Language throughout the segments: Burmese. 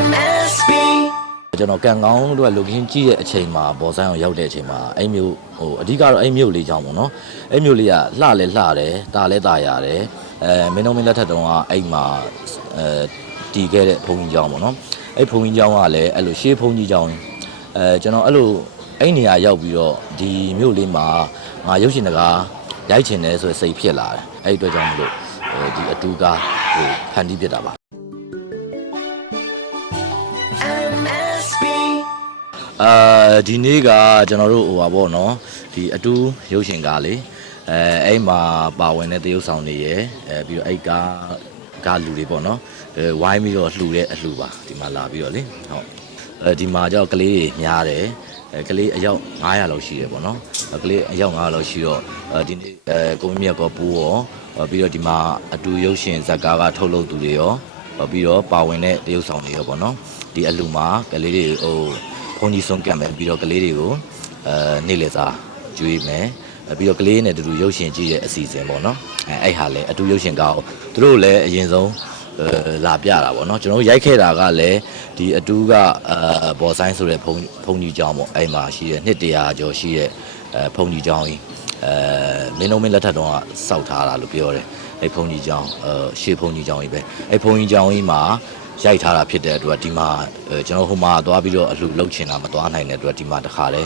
MSB ကျွန်တော်ကံကောင်းတို့က location ကြည့်တဲ့အချိန်မှာဘော်ဆိုင်အောင်ရောက်တဲ့အချိန်မှာအဲ့မျိုးဟိုအဓိကတော့အဲ့မျိုးလေးကြောင့်ပေါ့နော်အဲ့မျိုးလေးကလှလဲလှတယ်တာလဲတာရတယ်အဲမင်းတို့မင်းလက်ထက်တုန်းကအဲ့မှာအဲတီးခဲ့တဲ့ဘုံကြီးကြောင့်ပေါ့နော်အဲ့ဘုံကြီးကြောင့်ကလည်းအဲ့လိုရှေးဘုံကြီးကြောင့်အဲကျွန်တော်အဲ့လိုအဲ့နေရာရောက်ပြီးတော့ဒီမျိုးလေးမှာငါရုပ်ရှင်တကားရိုက်ချင်တယ်ဆိုတဲ့စိတ်ဖြစ်လာတယ်အဲ့ဒီအတွက်ကြောင့်မလို့အဲဒီအတူကားဟိုဖန်တီးဖြစ်တာပါ အာဒီနေ့ကကျွန်တော်တို့ဟိုပါပေါ့နော်ဒီအတူရုပ်ရှင်ကားလေးအဲအဲ့မှာပါဝင်တဲ့တရုပ်ဆောင်တွေရယ်အဲပြီးတော့အဲ့ကားကားလူတွေပေါ့နော်အဲဝိုင်းပြီးတော့လှူတဲ့အလှူပါဒီမှာလာပြီးတော့လေဟုတ်အဲဒီမှာကြောက်ကလေးတွေများတယ်အဲကလေးအယောက်900လောက်ရှိတယ်ပေါ့နော်အဲကလေးအယောက်900လောက်ရှိတော့အဲဒီနေ့အဲကိုမင်းမြတ်ကောပူးရောအဲပြီးတော့ဒီမှာအတူရုပ်ရှင်ဇာတ်ကားကထုတ်လုပ်သူတွေရောအဲပြီးတော့ပါဝင်တဲ့တရုပ်ဆောင်တွေရောပေါ့နော်ဒီအလှူမှာကလေးတွေဟိုဘုန်း ကြီးဆုံးကတ်မယ်ပြီးတော့ကလေးတွေကိုအဲနေ့လည်စာကျွေးမယ်အဲပြီးတော့ကလေးနဲ့တူတူရုပ်ရှင်ကြည့်တဲ့အစီအစဉ်ပေါ့နော်အဲအဲ့ဟာလည်းအတူရုပ်ရှင်ကောက်သူတို့လည်းအရင်ဆုံးအဲလာပြတာပေါ့နော်ကျွန်တော်တို့ရိုက်ခဲ့တာကလည်းဒီအတူကအဲဘော်ဆိုင်ဆိုတဲ့ဘုန်းဘုန်းကြီးကျောင်းပေါ့အဲ့မှာရှိတဲ့နှစ်တရာကျော်ရှိတဲ့အဲဘုန်းကြီးကျောင်းကြီးအဲမင်းလုံးမင်းလက်ထက်တုန်းကစောက်ထားတာလို့ပြောတယ်အဲ့ဘုန်းကြီးကျောင်းအဲရှေးဘုန်းကြီးကျောင်းကြီးပဲအဲ့ဘုန်းကြီးကျောင်းကြီးမှာ ရိုက်ထားတာဖြစ်တဲ့အတွက်ဒီမှာအဲကျွန်တော်ဟိုမှာသွားပြီးတော့အလှလုတ်ချင်တာမသွားနိုင်တဲ့အတွက်ဒီမှာတခါလဲ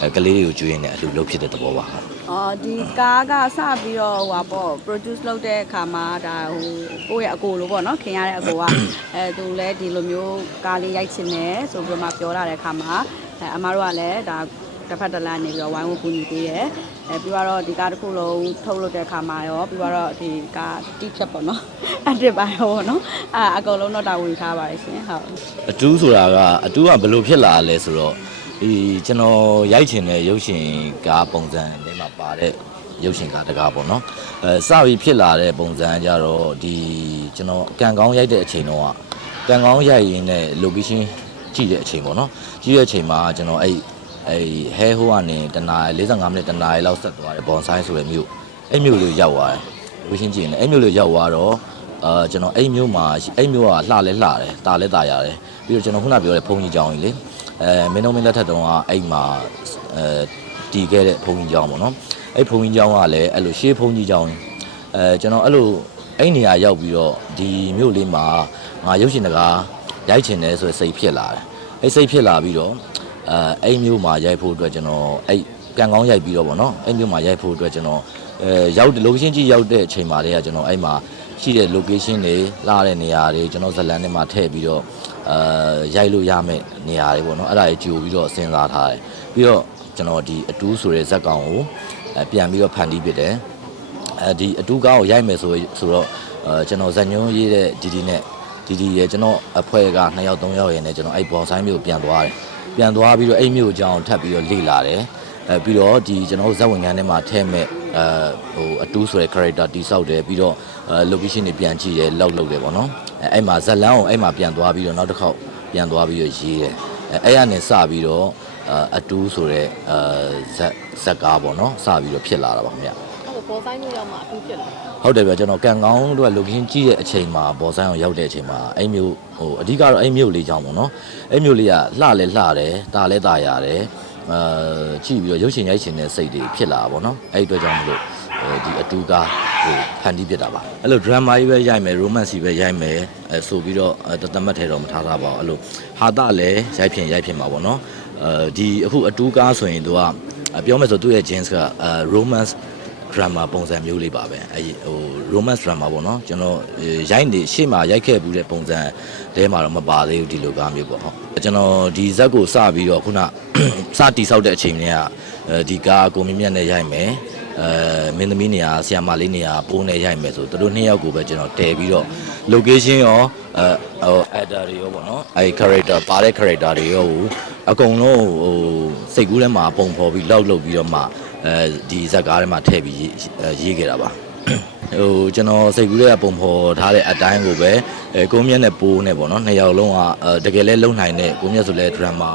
အဲကလေးတွေကိုကျွေးနေအလှလုတ်ဖြစ်တဲ့သဘောပါဟုတ်အော်ဒီကားကစပြီးတော့ဟိုပါပေါ့ produce လုပ်တဲ့အခါမှာဒါဟိုကိုယ့်ရဲ့အကိုလိုပေါ့နော်ခင်ရတဲ့အကိုကအဲသူလည်းဒီလိုမျိုးကားလေးရိုက်ချင်တယ်ဆိုပြီးတော့မှပြောလာတဲ့အခါမှာအဲအမားတို့ကလည်းဒါ တစ်ဖက်တစ်လမ်းနေပြီးတော့ဝိုင်းဝန်းကူညီပေးတယ်အဲပြီးတော့ဒီကားတစ်ခုလုံးထုတ်လုပ်တဲ့အခါမှာရောပြီးတော့ဒီကားတိဖြတ်ပေါ့နော်အတစ်ပါရောပေါ့နော်အာအကုန်လုံးတော့တာဝန်ထားပါတယ်ရှင်ဟုတ်အတူးဆိုတာကအတူးကဘယ်လိုဖြစ်လာလဲဆိုတော့ဒီကျွန်တော်ရိုက်ချင်တဲ့ရုပ်ရှင်ကားပုံစံတွေမှာပါတဲ့ရုပ်ရှင်ကားတကားပေါ့နော်အဲစပြီးဖြစ်လာတဲ့ပုံစံကြတော့ဒီကျွန်တော်ကံကောင်းရိုက်တဲ့အချိန်တော့ကံကောင်းရိုက်ရင်းနဲ့ location ကြည့်တဲ့အချိန်ပေါ့နော်ကြည့်တဲ့အချိန်မှာကျွန်တော်အဲ့ အဲ့ဟဲဟိုကနေတနား45မိနစ်တနားလောက်ဆက်သွားတယ်ဘွန်ဆိုင်ဆိုတဲ့မြို့အဲ့မြို့လေးရောက်သွားတယ် location ကြည့်ရင်လည်းအဲ့မြို့လေးရောက်သွားတော့အာကျွန်တော်အဲ့မျိုးမှာအဲ့မျိုးကလှလဲလှတယ်တာလဲတာရတယ်ပြီးတော့ကျွန်တော်ခုနပြောတဲ့ဘုံကြီးကြောင်ကြီးလေအဲမင်းတို့မင်းလက်ထက်တုန်းကအဲ့မှာအဲတီးခဲ့တဲ့ဘုံကြီးကြောင်ပေါ့နော်အဲ့ဘုံကြီးကြောင်ကလည်းအဲ့လိုရှေးဘုံကြီးကြောင်အဲကျွန်တော်အဲ့လိုအဲ့နေရာရောက်ပြီးတော့ဒီမျိုးလေးမှာငါရုပ်ရှင်တကားရိုက်ချင်တယ်ဆိုတဲ့စိတ်ဖြစ်လာတယ်အဲ့စိတ်ဖြစ်လာပြီးတော့ အဲအဲ့မျိုးမှာရိုက်ဖို့အတွက်ကျွန်တော်အဲ့ကံကောင်းရိုက်ပြီးတော့ဗောနော်အဲ့မျိုးမှာရိုက်ဖို့အတွက်ကျွန်တော်အဲရောက် location ကြီးရောက်တဲ့အချိန်မှာတည်းကကျွန်တော်အဲ့မှာရှိတဲ့ location တွေလာတဲ့နေရာတွေကျွန်တော်ဇလန်ထဲမှာထည့်ပြီးတော့အာရိုက်လို့ရမယ့်နေရာတွေပေါ့နော်အဲ့ဒါကြီးကြိုပြီးတော့စဉ်းစားထားတယ်ပြီးတော့ကျွန်တော်ဒီအတူးဆိုတဲ့ဇက်ကောင်ကိုအဲပြန်ပြီးတော့ဖန်တီးပြတယ်အဲဒီအတူးကားကိုရိုက်မယ်ဆိုဆိုတော့အဲကျွန်တော်ဇက်ညွန်းရေးတဲ့ဒီဒီနဲ့ဒီဒီရဲ့ကျွန်တော်အဖွဲ့က2ယောက်3ယောက်ရယ်နဲ့ကျွန်တော်အဲ့ဘောင်ဆိုင်မျိုးပြန်သွားတယ် ပြန်သွားပြီးတော့အဲ့မျိုးအကြောင်းထပ်ပြီးတော့လေ့လာတယ်အဲပြီးတော့ဒီကျွန်တော်ဇက်ဝင်ခန်းထဲမှာထည့်မဲ့အဲဟိုအတူးဆိုတဲ့ character တိဆောက်တယ်ပြီးတော့အဲ location တွေပြန်ကြည့်တယ်လောက်လောက်တယ်ပေါ့နော်အဲအဲ့မှာဇက်လန်းကိုအဲ့မှာပြန်သွားပြီးတော့နောက်တစ်ခေါက်ပြန်သွားပြီးတော့ရေးတယ်အဲအဲ့ရနေစပြီးတော့အဲအတူးဆိုတဲ့အဲဇက်ဇက်ကားပေါ့နော်စပြီးတော့ဖြစ်လာတာပါခင်ဗျအဲ့လို ပေါ်ဆိုင်မျိုးရောက်မှအထူးဖြစ်လာဟုတ်တယ်ဗျကျွန်တော်ကံကောင်းတို့က location ကြည့်တဲ့အချိန်မှာဘော်ဆိုင်အောင်ရောက်တဲ့အချိန်မှာအဲ့မျိုးဟိုအဓိကတော့အဲ့မျိုးလေးကြောင့်ပေါ့နော်အဲ့မျိုးလေးကလှလဲလှတယ်တာလဲတာရတယ်အဲကြည့်ပြီးတော့ရုပ်ရှင်ရိုက်ရှင်တဲ့စိတ်တွေဖြစ်လာတာပေါ့နော်အဲ့ဒီအတွက်ကြောင့်မလို့အဲဒီအတူကားဟိုဖန်တီးဖြစ်တာပါအဲ့လို drama ကြီးပဲရိုက်မယ် romance ကြီးပဲရိုက်မယ်အဲဆိုပြီးတော့အဲတသမတ်ထဲတော့မထားတာပါဘူးအဲ့လိုဟာတာလည်းရိုက်ဖြစ်ရိုက်ဖြစ်မှာပေါ့နော်အဲဒီအခုအတူကားဆိုရင်သူကပြောမယ်ဆိုသူ့ရဲ့ jeans ကအဲ romance drama ပုံစံမျိုးလေးပါပဲအဲဟို romance drama ပေါ့နော်ကျွန်တော်ရိုက်နေရှေ့မှာရိုက်ခဲ့ဘူးတဲ့ပုံစံတဲမှာတော့မပါသေးဘူးဒီလိုကားမျိုးပေါ့ဟုတ်ကျွန်တော်ဒီဇက်ကိုစပြီးတော့ခုနစတီဆောက်တဲ့အချိန်တွေကအဲဒီကားကိုမြင့်မြတ်နဲ့ရိုက်မယ်အဲမင်းသမီးနေရာဆီယာမလေးနေရာပိုးနဲ့ရိုက်မယ်ဆိုသူတို့နှစ်ယောက်ကိုပဲကျွန်တော်တည်ပြီးတော့ location ရောအဲဟို actor တွေရောပေါ့နော်အဲ character ပါတဲ့ character တွေရောကိုအကုန်လုံးဟိုစိတ်ကူးထဲမှာပုံဖော်ပြီးလောက်လုပ်ပြီးတော့မှ အဲဒီဇက်ကားထဲမှာထည့်ပြီးရေးရေးခဲ့တာပါဟိုကျွန်တော်စိတ်ကူးလေးကပုံဖော်ထားတဲ့အတိုင်းကိုပဲအဲကိုမြတ်နဲ့ပိုးနဲ့ပေါ့နော်နှစ်ယောက်လုံးကအဲတကယ်လဲလုံနိုင်တဲ့ကိုမြတ်ဆိုလဲ drama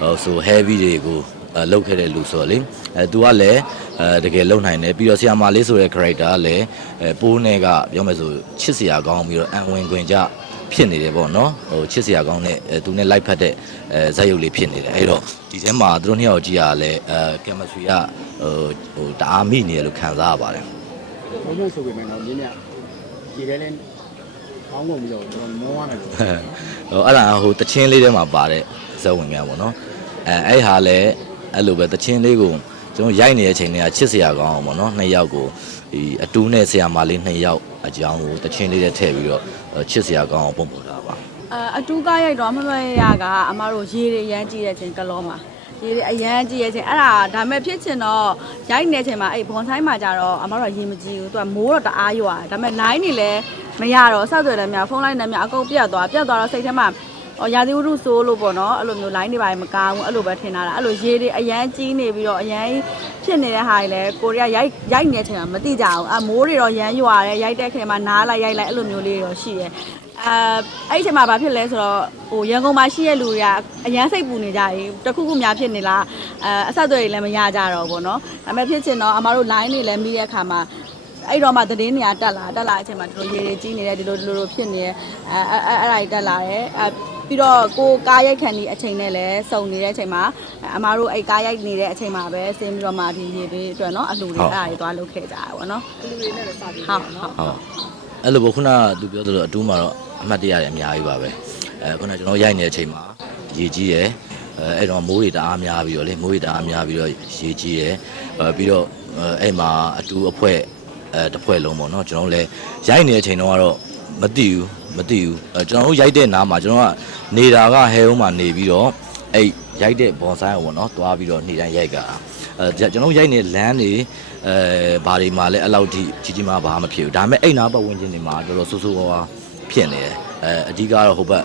ဟိုဆို heavy တွေကိုအဲလုပ်ခဲ့တဲ့လူဆိုတော့လေအဲသူကလည်းအဲတကယ်လုံနိုင်တယ်ပြီးတော့ဆီယာမာလေးဆိုတဲ့ character ကလည်းအဲပိုးနဲ့ကပြောမယ်ဆိုချစ်စရာကောင်းပြီးတော့အံဝင်ခွင်ကြ ဖြစ်နေတယ်ပေါ့နော်ဟိုချစ်စရာကောင်းတဲ့အဲသူနဲ့လိုက်ဖက်တဲ့အဲဇာတ်ရုပ်လေးဖြစ်နေတယ်အဲ့တော့ဒီထဲမှာသူတို့နှစ်ယောက်ကြည့်ရလဲအဲကင်မစထရီကဟိုဟိုတအားမိနေတယ်လို့ခံစားရပါတယ်ဘုံဘုံဆိုပေမဲ့တော့မြင်းမြဒီထဲလဲကောင်းကုန်ပြီးတော့ကျွန်တော်မောရမယ်ဆိုဟိုအဲ့ဒါဟိုတချင်းလေးထဲမှာပါတဲ့ဇက်ဝင်များပေါ့နော်အဲအဲ့ဟာလည်းအဲ့လိုပဲတချင်းလေးကိုကျွန်တော်ရိုက်နေတဲ့အချိန်တွေကချစ်စရာကောင်းအောင်ပေါ့နော်နှစ်ယောက်ကိုဒီအတူနဲ့ဆရာမလေးနှစ်ယောက်အကြောင်းကိုတချင်းလေးထဲထည့်ပြီးတော့ ချစ်စရာကောင်းအောင်ပုံပေါ်တာပါအအတူကရိုက်တော့မမရကအမတို့ရေတွေရမ်းကြည့်တဲ့ချိန်ကလောမှာရေတွေအရမ်းကြည့်ရဲ့ချိန်အဲ့ဒါဒါမဲ့ဖြစ်ချင်တော့ရိုက်နေချိန်မှာအဲ့ဘွန်ဆိုင်မှာကြတော့အမတို့ရေမကြည့်ဘူးသူကမိုးတော့တအားရွာတယ်ဒါမဲ့ line တွေလည်းမရတော့ဆောက်တယ်လည်းများဖုန်း line လည်းများအကုန်ပြတ်သွားပြတ်သွားတော့စိတ်ထဲမှာ ဟောရာသီဥတုဆိုးလို့ပေါ့နော်အဲ့လိုမျိုး line တွေပါမကားဘူးအဲ့လိုပဲထင်တာအဲ့လိုရေတွေအရန်ကြီးနေပြီးတော့အရန်ဖြစ်နေတဲ့ဟာတွေလည်းကိုရီးယားရိုက်ရိုက်နေတဲ့အချိန်မှာမသိကြဘူးအမိုးတွေတော့ရမ်းရွာတယ်ရိုက်တဲ့ချိန်မှာနားလိုက်ရိုက်လိုက်အဲ့လိုမျိုးလေးတွေတော့ရှိတယ် အဲအဲ့ဒီအချိန်မှာဘာဖြစ်လဲဆိုတော့ဟိုရန်ကုန်မှာရှိတဲ့လူတွေကအရန်စိတ်ပူနေကြတယ်တခုခုများဖြစ်နေလားအဲအဆက်အသွယ်တွေလည်းမရကြတော့ဘူးเนาะဒါပေမဲ့ဖြစ်ချင်တော့အမတို့ line တွေလည်းမိတဲ့အခါမှာအဲ့တော့မှသတင်းတွေကတက်လာတက်လာအချိန်မှာဒီလိုရေတွေကြီးနေတယ်ဒီလိုဒီလိုလိုဖြစ်နေတယ်အဲအဲအဲ့အဲ့ဒါတွေတက်လာတယ်အဲ ပြီးတော့ကိုကားရိုက်ခံဒီအချိန်နဲ့လည်းစုံနေတဲ့အချိန်မှာအမတို့အဲ့ကားရိုက်နေတဲ့အချိန်မှာပဲဆင်းပြီးတော့မှဒီရေတွေအတွက်เนาะအလှူတွေအဲ့ဒါတွေသွားလုပ်ခဲ့ကြတာပေါ့เนาะ လူတွေနဲ့လည်းစပြီး ဟုတ်ဟုတ် ဟုတ်အဲ့လိုပေါ့ခုနကသူပြောသလိုအတူးမှာတော့အမှတ်တရတွေအများကြီးပါပဲအဲခုနကကျွန်တော်ရိုက်နေတဲ့အချိန်မှာရေကြီးရယ်အဲအဲ့တော့မိုးတွေတအားများပြီးတော့လေမိုးတွေတအားများပြီးတော့ရေကြီးရယ်အဲပြီးတော့အဲအဲ့မှာအတူအဖွဲအဲတစ်ဖွဲ့လုံးပေါ့နော်ကျွန်တော်တို့လည်းရိုက်နေတဲ့အချိန်တော့ကတော့မသိဘူး မသိဘူးအဲကျွန်တော်တို့ရိုက်တဲ့နားမှာကျွန်တော်ကနေတာကဟဲုံးမှာနေပြီးတော့အဲ့ရိုက်တဲ့ဘွန်ဆိုင်ကိုပေါ့နော်တွားပြီးတော့နေ့တိုင်းရိုက်ကြတာအဲကျွန်တော်တို့ရိုက်နေလမ်းတွေအဲဘာတွေမှာလဲအဲ့လောက်ထိကြီးကြီးမားမားဘာမှမဖြစ်ဘူးဒါပေမဲ့အဲ့နာပတ်ဝန်းကျင်တွေမှာတော်တော်ဆူဆူဝါးဝါဖြစ်နေတယ်အဲအဓိကတော့ဟိုဘက်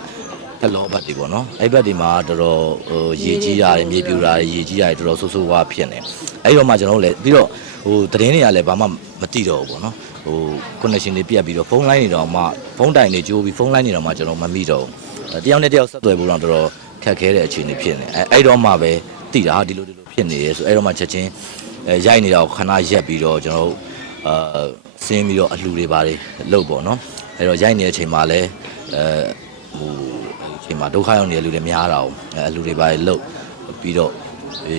ဖက်လောဘတ်တွေပေါ့နော်အဲ့ဘက်ဒီမှာတော်တော်ဟိုရေကြီးရတယ်မြေပြူတာတွေရေကြီးရတယ်တော်တော်ဆိုးဆိုးဝါးဖြစ်နေအဲ့တော့မှကျွန်တော်တို့လည်းပြီးတော့ဟိုသတင်းတွေကလည်းဘာမှမသိတော့ဘူးပေါ့နော် ဟို connection တွေပြတ်ပြီးတော့ဖုန်းလိုင်းတွေတော့မှဖုန်းတိုင်တွေကျိုးပြီးဖုန်းလိုင်းတွေတော့မှကျွန်တော်မမိတော့ဘူးတယောက်နဲ့တယောက်ဆက်သွယ်ဖို့တော့တော်တော်ခက်ခဲတဲ့အခြေအနေဖြစ်နေအဲ့အဲ့တော့မှပဲသိတာဟာဒီလိုဒီလိုဖြစ်နေရဲဆိုအဲ့တော့မှချက်ချင်းအဲရိုက်နေတာကိုခဏရက်ပြီးတော့ကျွန်တော်တို့အာဆင်းပြီးတော့အလှူတွေပါတယ်လုပ်ပေါ့နော်အဲ့တော့ရိုက်နေတဲ့အချိန်မှာလည်းအဲဟိုအချိန်မှာဒုက္ခရောက်နေတဲ့လူတွေများတာ哦အဲလူတွေပါလုတ်ပြီးတော့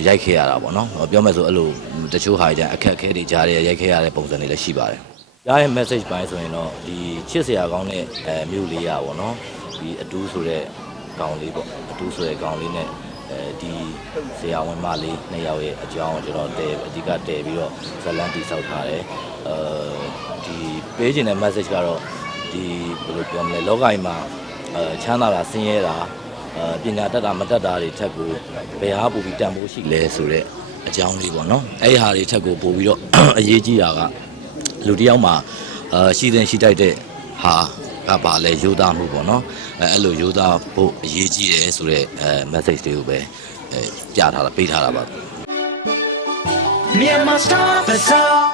ရိုက်ခဲ့ရတာပေါ့နော်ပြောမယ်ဆိုအဲ့လိုတချို့ဟာတွေအခက်အခဲတွေကြားရရိုက်ခဲ့ရတဲ့ပုံစံတွေလည်းရှိပါတယ် ကြားရဲ့ message ပိုင်းဆိုရင်တော့ဒီချစ်စရာကောင်းတဲ့အဲမြို့လေးရပေါ့နော်ဒီအတူးဆိုတဲ့ကောင်လေးပေါ့အတူးဆိုတဲ့ကောင်လေးနဲ့အဲဒီဆရာဝန်မလေးနှစ်ယောက်ရဲ့အကြောင်းကိုကျွန်တော်တဲအဓိကတဲပြီးတော့ဇလန်တီဆောက်ထားတယ်အဲဒီပေးခြင်းတဲ့ message ကတော့ဒီဘယ်လိုပြောမလဲလောကကြီးမှာအဲချမ်းသာတာဆင်းရဲတာအဲပညာတတ်တာမတတ်တာတွေထက်ကိုဘယ်ဟာပို့ပြီးတန်ဖိုးရှိလဲဆိုတော့အကြောင်းလေးပေါ့နော်အဲ့ဒီဟာတွေထက်ကိုပို့ပြီးတော့အရေးကြီးတာက လူတစ်ယောက်မှာအဲရှိတဲ့ရှိတိုက်တဲ့ဟာကပါလဲယူသားမှုပေါ့နော်အဲအဲ့လိုယူသားဖို့အရေးကြီးတယ်ဆိုတော့အဲ message တွေကိုပဲအဲပြထားတာပေးထားတာပါ Myanmar Star Bazaar